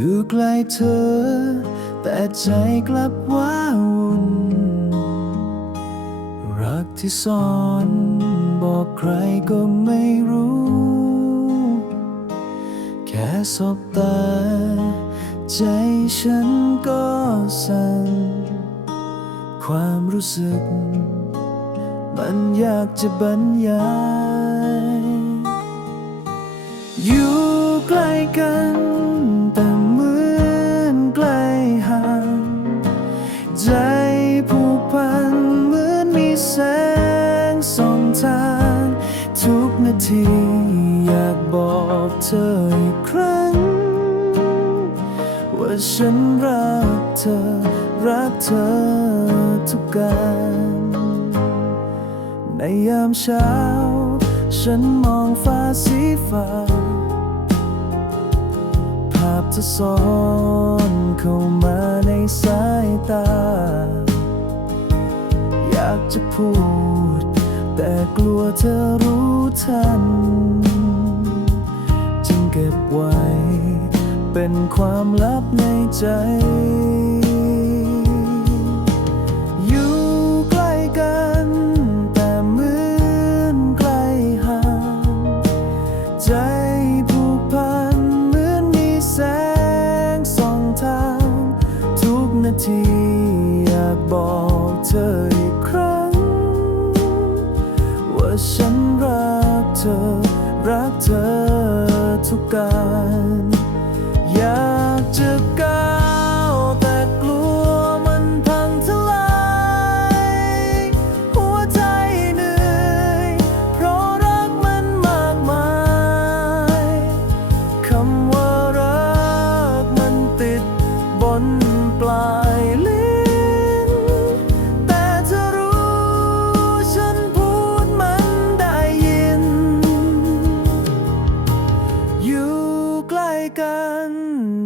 อยู่ใกล้เธอ แต่ใจกลับว้าวุ่น รักที่ซ่อนบอกใครก็ไม่รู้ แค่สบตา ใจฉันก็สั่น ความรู้สึก มันอยากจะบรรยาย ทุกนาทีอยากบอกเธออีกครั้ง ว่าฉันรักเธอ รักเธอทุกการ ในยามเช้า ฉันมองฟ้าสีฟ้า ภาพเธอซ้อนเข้ามาในสายตา อยากจะพูด กลัวเธอรู้ทัน จึงเก็บไว้ เป็นความลับในใจ การ อยากจะ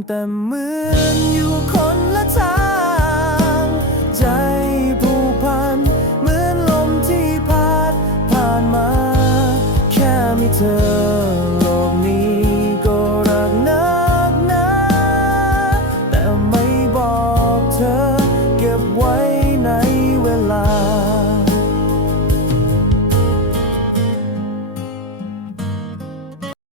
แต่เหมือนอยู่คนละทาง ใจผูกพัน เหมือนลมที่พัดผ่านมา แค่มีเธอ